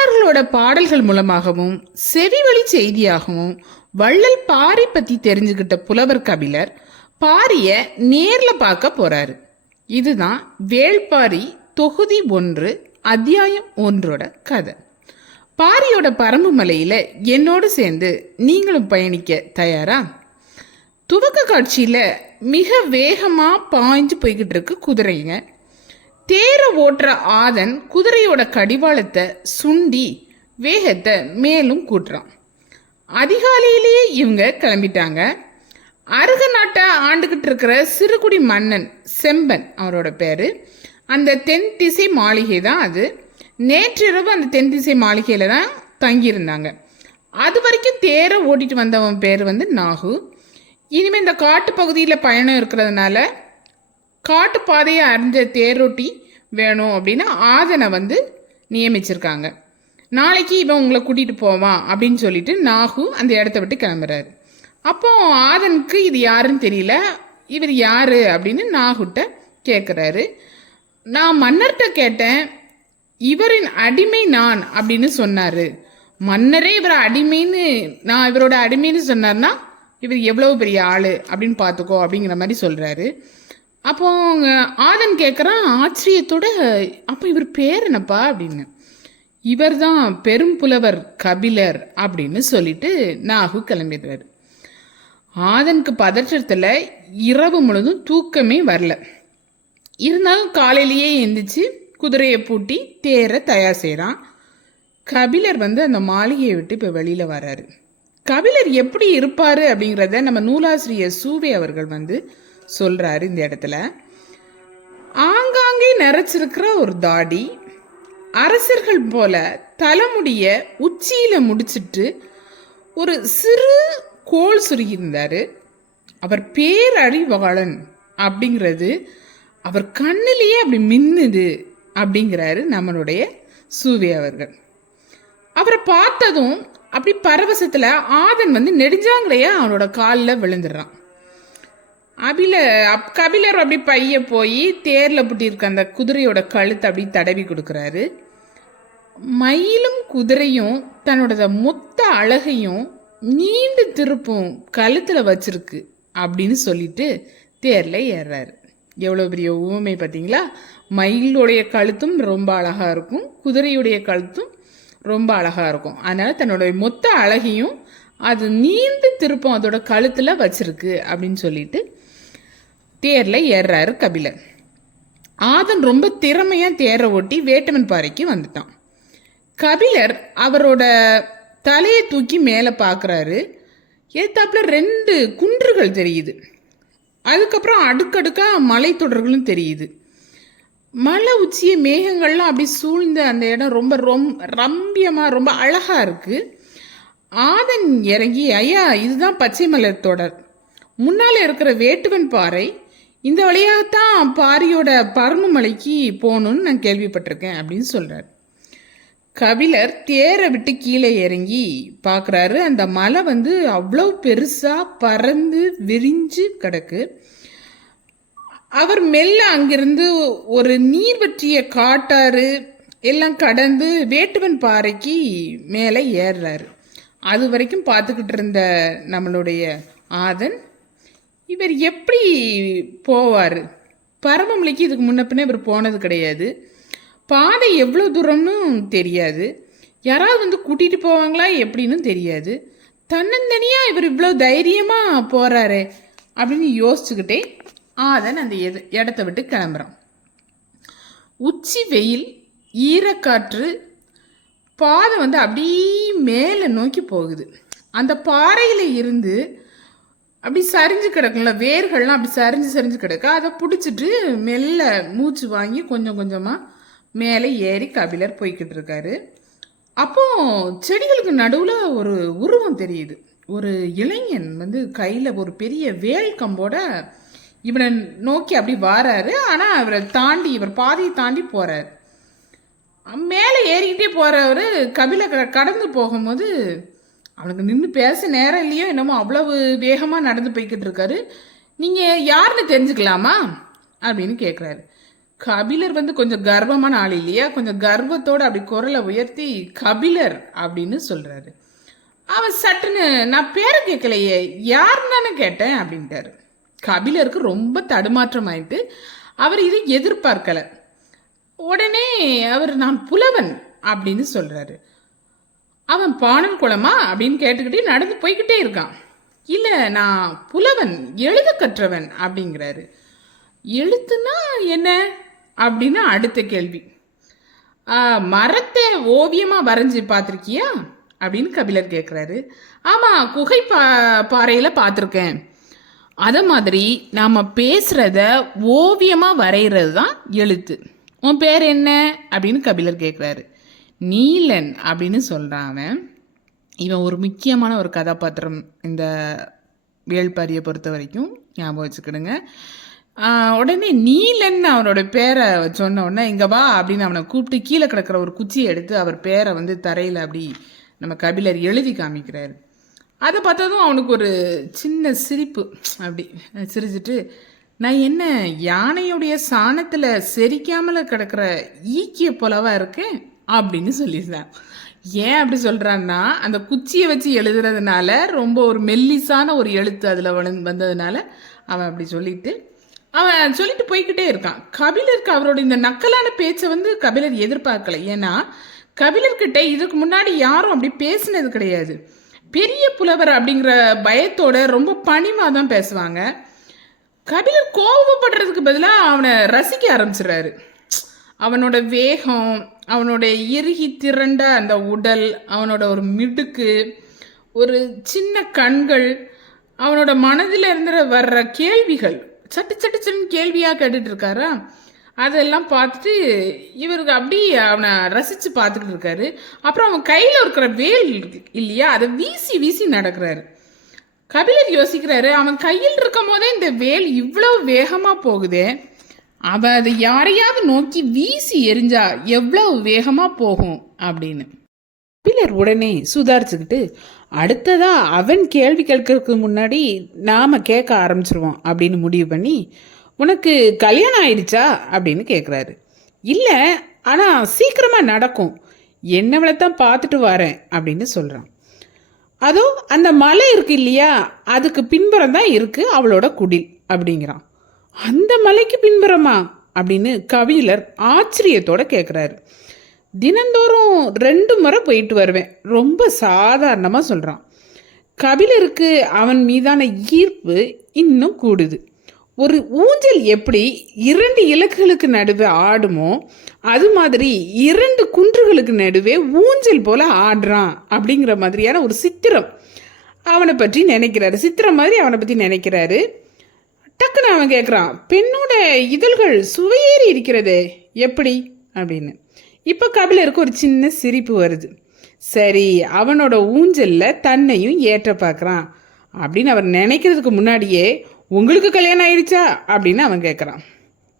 பாணர்களோட பாடல்கள் மூலமாகவும் செவிவழி செய்தியாகவும் வள்ளல் பாரி பத்தி தெரிஞ்சுக்கிட்ட புலவர் கபிலர் பாரிய நேர்ல பார்க்க போறாரு. இதுதான் வேள்பாரி தொகுதி 1 அத்தியாயம் 1 கதை. பாரியோட பரம்பு மலையில என்னோடு சேர்ந்து நீங்களும் பயணிக்க தயாரா? துவக்க காட்சியில மிக வேகமா பாய்ஞ்சு போய்கிட்டு இருக்கு குதிரைங்க. தேர ஓட்டுற ஆதன் குதிரையோட கடிவாளத்தை சுண்டி வேகத்தை மேலும் கூட்டுறான். அதிகாலையிலேயே இவங்க கிளம்பிட்டாங்க. அருக நாட்டை ஆண்டுகிட்டு இருக்கிற சிறுகுடி மன்னன் செம்பன் அவரோட பேரு. அந்த தென் திசை மாளிகை தான் அது. நேற்றிரவு அந்த தென் திசை மாளிகையில தான் தங்கியிருந்தாங்க. அது வரைக்கும் தேரை ஓட்டிட்டு வந்தவன் பேர் நாகு. இனிமேல் இந்த காட்டு பகுதியில் பயணம் இருக்கிறதுனால காட்டு பாதையை அறிஞ்ச தேரோட்டி வேணும் அப்படின்னு ஆதனை நியமிச்சிருக்காங்க. நாளைக்கு இவன் உங்களை கூட்டிகிட்டு போவான் அப்படின்னு சொல்லிட்டு நாகு அந்த இடத்த விட்டு கிளம்புறாரு. அப்போ ஆதனுக்கு இது யாருன்னு தெரியல. இவர் யாரு அப்படின்னு நாகுட்ட கேட்குறாரு. நான் மன்னர்கிட்ட கேட்டேன், இவரின் அடிமை நான் அப்படின்னு சொன்னார். மன்னரே இவரை அடிமைன்னு நான் இவரோட அடிமைன்னு சொன்னார்னா இவர் எவ்வளோ பெரிய ஆள் அப்படின்னு பார்த்துக்கோ அப்படிங்கிற மாதிரி சொல்கிறாரு. அப்போ ஆதன் கேட்குறான் ஆச்சரியத்தோட, அப்போ இவர் பேர் என்னப்பா அப்படின்னு. இவர் தான் பெரும் புலவர் கபிலர் அப்படின்னு சொல்லிட்டு நாகு கிளம்பிடுறாரு. ஆதனுக்கு பதற்றத்தில் இரவு முழுதும் தூக்கமே வரல. இருந்தாலும் காலையிலேயே எழுந்திரிச்சு குதிரையை பூட்டி தேரை தயார் செய்கிறான். கபிலர் அந்த மாளிகையை விட்டு இப்போ வெளியில் வராரு. கபிலர் எப்படி இருப்பார் அப்படிங்கிறத நம்ம நூலாசிரியர் சூவே அவர்கள் சொல்கிறாரு. இந்த இடத்துல ஆங்காங்கே நிறைச்சிருக்கிற ஒரு தாடி, அரசர்கள் போல தலைமுடிய உச்சியில் முடிச்சிட்டு ஒரு சிறு கோல் சுருகியிருந்தார். அவர் பேரறிவாளன் அப்படிங்கிறது அவர் கண்ணிலேயே அப்படி மின்னுது அப்படிங்கிறாரு நம்மளுடைய சூவே அவர்கள். அவரை பார்த்ததும் அப்படி பரவசத்தில் ஆதன் நெடுஞ்சாங்களையா அவனோட காலில் விழுந்துடுறான். கபிலர் அப்படி பைய போய் தேரில் புட்டியிருக்க அந்த குதிரையோட கழுத்தை அப்படி தடவி கொடுக்குறாரு. மயிலும் குதிரையும் தன்னோட மொத்த அழகையும் நீண்டு திருப்பும் கழுத்தில் வச்சிருக்கு அப்படின்னு சொல்லிட்டு தேரில் ஏறுறாரு. எவ்வளோ பெரிய ஊமை பார்த்தீங்களா? மயிலுடைய கழுத்தும் ரொம்ப அழகாக இருக்கும், குதிரையுடைய கழுத்தும் ரொம்ப அழகாக இருக்கும். அதனால் தன்னோட மொத்த அழகையும் அது நீண்டு திருப்பம் அதோட கழுத்தில் வச்சிருக்கு அப்படின்னு சொல்லிட்டு தேரில் ஏறுறாரு கபிலர். ஆதன் ரொம்ப திறமையாக தேரை ஓட்டி வேட்டுவன் பாறைக்கு வந்துட்டான். கபிலர் அவரோட தலையை தூக்கி மேலே பார்க்குறாரு. ஏத்தாப்புல 2 குன்றுகள் தெரியுது. அதுக்கப்புறம் அடுக்கடுக்காக மலை தொடர்களும் தெரியுது. மலை உச்சிய மேகங்கள்லாம் அப்படி சூழ்ந்த அந்த இடம் ரொம்ப ரம்பியமாக ரொம்ப அழகாக இருக்குது. ஆதன் இறங்கி, ஐயா இதுதான் பச்சை மலர் தொடர், முன்னால் இருக்கிற வேட்டுவன் பாறை, இந்த வழியாகத்தான் பாரியோட பரம்பு மலைக்கு போகணுன்னு நான் கேள்விப்பட்டிருக்கேன் அப்படின்னு சொல்கிறார். கபிலர் தேரை விட்டு கீழே இறங்கி பார்க்குறாரு. அந்த மலை அவ்வளோ பெருசாக பறந்து விரிஞ்சு கிடக்கு. அவர் மெல்ல அங்கிருந்து ஒரு நீர் வற்றிய காட்டாறு எல்லாம் கடந்து வேட்டுவன் பாறைக்கு மேலே ஏறுறாரு. அது வரைக்கும் பார்த்துக்கிட்டு இருந்த நம்மளுடைய ஆதன், இவர் எப்படி போவார்? பரமமலைக்கு இதுக்கு முன்னப்பினே இவர் போனது கிடையாது. பாதை எவ்வளோ தூரம்னு தெரியாது. யாராவது கூட்டிகிட்டு போவாங்களா எப்படின்னு தெரியாது. தன்னந்தனியாக இவர் இவ்வளோ தைரியமாக போகிறாரே அப்படின்னு யோசிச்சுக்கிட்டே ஆதன் அந்த இடத்த விட்டு கிளம்புறான். உச்சி வெயில், ஈரக்காற்று, பாதை அப்படியே மேலே நோக்கி போகுது. அந்த பாறையில் இருந்து அப்படி சரிஞ்சு கிடக்குங்கள, வேர்கள்லாம் அப்படி சரிஞ்சு கிடக்கு. அதை பிடிச்சிட்டு மெல்ல மூச்சு வாங்கி கொஞ்சம் கொஞ்சமாக மேலே ஏறி கபிலர் போய்கிட்டு இருக்காரு. அப்போ செடிகளுக்கு நடுவில் ஒரு உருவம் தெரியுது. ஒரு இளைஞன் கையில் ஒரு பெரிய வேல் கம்போட இவனை நோக்கி அப்படி வாராரு. ஆனால் இவர் பாதையை தாண்டி போகிறார். மேலே ஏறிக்கிட்டே போகிறவர் கபிலர் கடந்து போகும்போது அவனுக்கு நின்று பேச நேரம் இல்லையோ என்னமோ அவ்வளவு வேகமாக நடந்து போய்கிட்டு இருக்காரு. நீங்கள் யாருன்னு தெரிஞ்சுக்கலாமா அப்படின்னு கேட்குறாரு. கபிலர் வந்து கொஞ்சம் கர்வமான ஆள் இல்லையா, கொஞ்சம் கர்வத்தோட அப்படி குரலை உயர்த்தி கபிலர் அப்படின்னு சொல்றாரு. அவன் சட்டுன்னு நான் பேரை கேட்கலையே, யாருன்னு கேட்டேன் அப்படின்ட்டாரு. கபிலருக்கு ரொம்ப தடுமாற்றம் ஆயிட்டு அவர் இதை எதிர்பார்க்கல. உடனே அவர் நான் புலவன் அப்படின்னு சொல்றாரு. அவன் பாணன் குளமா அப்படின்னு கேட்டுக்கிட்டே நடந்து போய்கிட்டே இருக்கான். இல்லை நான் புலவன், எழுத கற்றவன் அப்படிங்கிறாரு. எழுத்துனா என்ன அப்படின்னு அடுத்த கேள்வி. மரத்தை ஓவியமாக வரைஞ்சி பார்த்துருக்கியா அப்படின்னு கபிலர் கேட்குறாரு. ஆமாம், குகை பாறையில் பார்த்துருக்கேன். அதை மாதிரி நாம் பேசுகிறத ஓவியமாக வரைகிறது தான் எழுத்து. உன் பேர் என்ன அப்படின்னு கபிலர் கேட்குறாரு. நீலன் அப்படின்னு சொல்கிறான் அவன். இவன் ஒரு முக்கியமான ஒரு கதாபாத்திரம் இந்த வேள்பாரியை பொறுத்த வரைக்கும், ஞாபகம் வச்சுக்கிடுங்க. உடனே நீலன் அவனோட பேரை சொன்ன உடனே இங்கே வா அப்படின்னு அவனை கூப்பிட்டு கீழே கிடக்கிற ஒரு குச்சியை எடுத்து அவர் பேரை வந்து தரையில் அப்படி நம்ம கபிலர் எழுதி காமிக்கிறாரு. அதை பார்த்ததும் அவனுக்கு ஒரு சின்ன சிரிப்பு, அப்படி சிரிச்சிட்டு நான் என்ன யானையுடைய சாணத்தில் செரிக்காமல் கிடக்கிற ஈக்கிய போலவா இருக்கேன் அப்படின்னு சொல்லியிருந்தான். ஏன் அப்படி சொல்கிறான்னா, அந்த குச்சியை வச்சு எழுதுறதுனால ரொம்ப ஒரு மெல்லிசான ஒரு எழுத்து அதில் வந்ததுனால அவன் அப்படி அவன் சொல்லிட்டு போய்கிட்டே இருக்கான். கபிலருக்கு அவரோட இந்த நக்கலான பேச்சை வந்து கபிலர் எதிர்பார்க்கல. ஏன்னா கபிலர்கிட்ட இதுக்கு முன்னாடி யாரும் அப்படி பேசினது கிடையாது. பெரிய புலவர் அப்படிங்கிற பயத்தோட ரொம்ப பணிவாக தான் பேசுவாங்க. கபிலர் கோபப்படுறதுக்கு பதிலாக அவனை ரசிக்க ஆரம்பிச்சிடுறாரு. அவனோட வேகம், அவனோட இறுகி திரண்ட அந்த உடல், அவனோட ஒரு மிடுக்கு, ஒரு சின்ன கண்கள், அவனோட மனதில் இருந்து வர்ற கேள்விகள், சட்டு சட்டு சட்டுன்னு கேள்வியாக கேட்டுட்டு இருக்காரா, அதெல்லாம் பார்த்துட்டு இவருக்கு அப்படி அவனை ரசித்து பார்த்துக்கிட்டு இருக்காரு. அப்புறம் அவன் கையில் இருக்கிற வேல் இல்லையா, அதை வீசி வீசி நடக்கிறாரு. கபிலர் யோசிக்கிறாரு, அவன் கையில் இருக்கும் போதே இந்த வேல் இவ்வளோ வேகமாக போகுதே, அவன் அதை யாரையாவது நோக்கி வீசி எரிஞ்சா எவ்வளவு வேகமாக போகும் அப்படின்னு. கபிலர் உடனே சுதாரிச்சுக்கிட்டு, அடுத்ததா அவன் கேள்வி கேட்கறதுக்கு முன்னாடி நாம் கேட்க ஆரம்பிச்சிருவோம் அப்படின்னு முடிவு பண்ணி, உனக்கு கல்யாணம் ஆயிடுச்சா அப்படின்னு கேட்குறாரு. இல்லை, ஆனால் சீக்கிரமாக நடக்கும், என்னவளை தான் பார்த்துட்டு வரேன் அப்படின்னு சொல்கிறான். அதோ அந்த மலை இருக்கு இல்லையா, அதுக்கு பின்புறம் தான் இருக்கு அவளோட குடில் அப்படிங்கிறான். அந்த மலைக்கு பின்புறமா அப்படின்னு கபிலர் ஆச்சரியத்தோட கேட்குறாரு. தினந்தோறும் 2 முறை போயிட்டு வருவேன், ரொம்ப சாதாரணமாக சொல்கிறான். கபிலருக்கு அவன் மீதான ஈர்ப்பு இன்னும் கூடுது. ஒரு ஊஞ்சல் எப்படி 2 இலக்குகளுக்கு நடுவே ஆடுமோ, அது மாதிரி 2 குன்றுகளுக்கு நடுவே ஊஞ்சல் போல ஆடுறான் அப்படிங்கிற மாதிரியான ஒரு சித்திரம் அவனை பற்றி நினைக்கிறாரு. சித்திரம் மாதிரி அவனை பற்றி நினைக்கிறாரு. டக்குன்னு அவன் கேட்குறான், பெண்ணோட இதழ்கள் சுவையேறி இருக்கிறதே எப்படி அப்படின்னு. இப்போ கபிலருக்கு ஒரு சின்ன சிரிப்பு வருது. சரி, அவனோட ஊஞ்சலில் தன்னையும் ஏற்ற பார்க்குறான் அப்படின்னு அவர் நினைக்கிறதுக்கு முன்னாடியே, உங்களுக்கு கல்யாணம் ஆயிடுச்சா அப்படின்னு அவன் கேட்குறான்.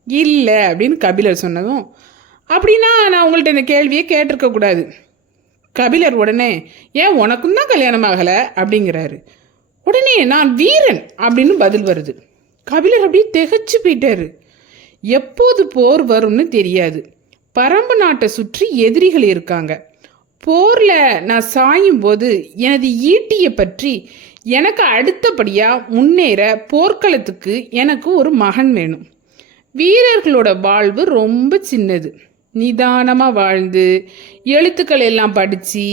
இல்லை அப்படின்னு கபிலர் சொன்னதும், அப்படின்னா நான் உங்கள்கிட்ட இந்த கேள்வியை கேட்டிருக்கக்கூடாது. கபிலர் உடனே, ஏன் உனக்கும் தான் கல்யாணம் ஆகலை அப்படிங்கிறாரு. உடனே நான் வீரன் அப்படின்னு பதில் வருது. கபிலர் அப்படியே திகைச்சு போயிட்டாரு. எப்போது போர் வரும்னு தெரியாது, பரம்பு நாட்டை சுற்றி எதிரிகள் இருக்காங்க, போரில் நான் சாயும் போது எனது ஈட்டியை பற்றி எனக்கு அடுத்தபடியாக முன்னேற போர்க்களத்துக்கு எனக்கு ஒரு மகன் வேணும். வீரர்களோட வாழ்வு ரொம்ப சின்னது, நிதானமாக வாழ்ந்து எழுத்துக்கள் எல்லாம் படித்து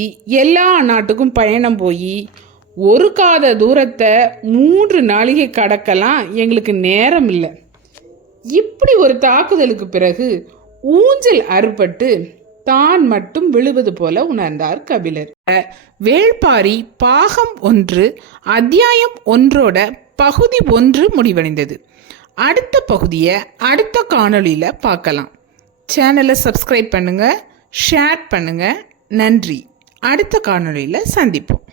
எல்லா நாட்டுக்கும் பயணம் போய் ஒரு காத தூரத்தை 3 நாளிகை கடக்கலாம் எங்களுக்கு நேரம் இல்லை. இப்படி ஒரு தாக்குதலுக்கு பிறகு ஊஞ்சல் அறுபட்டு தான் மட்டும் விழுவது போல உணர்ந்தார் கபிலர். வேள்பாரி பாகம் 1 அத்தியாயம் 1 பகுதி 1 முடிவடைந்தது. அடுத்த பகுதியை அடுத்த காணொளியில் பார்க்கலாம். சேனலை சப்ஸ்கிரைப் பண்ணுங்கள், ஷேர் பண்ணுங்கள். நன்றி. அடுத்த காணொளியில் சந்திப்போம்.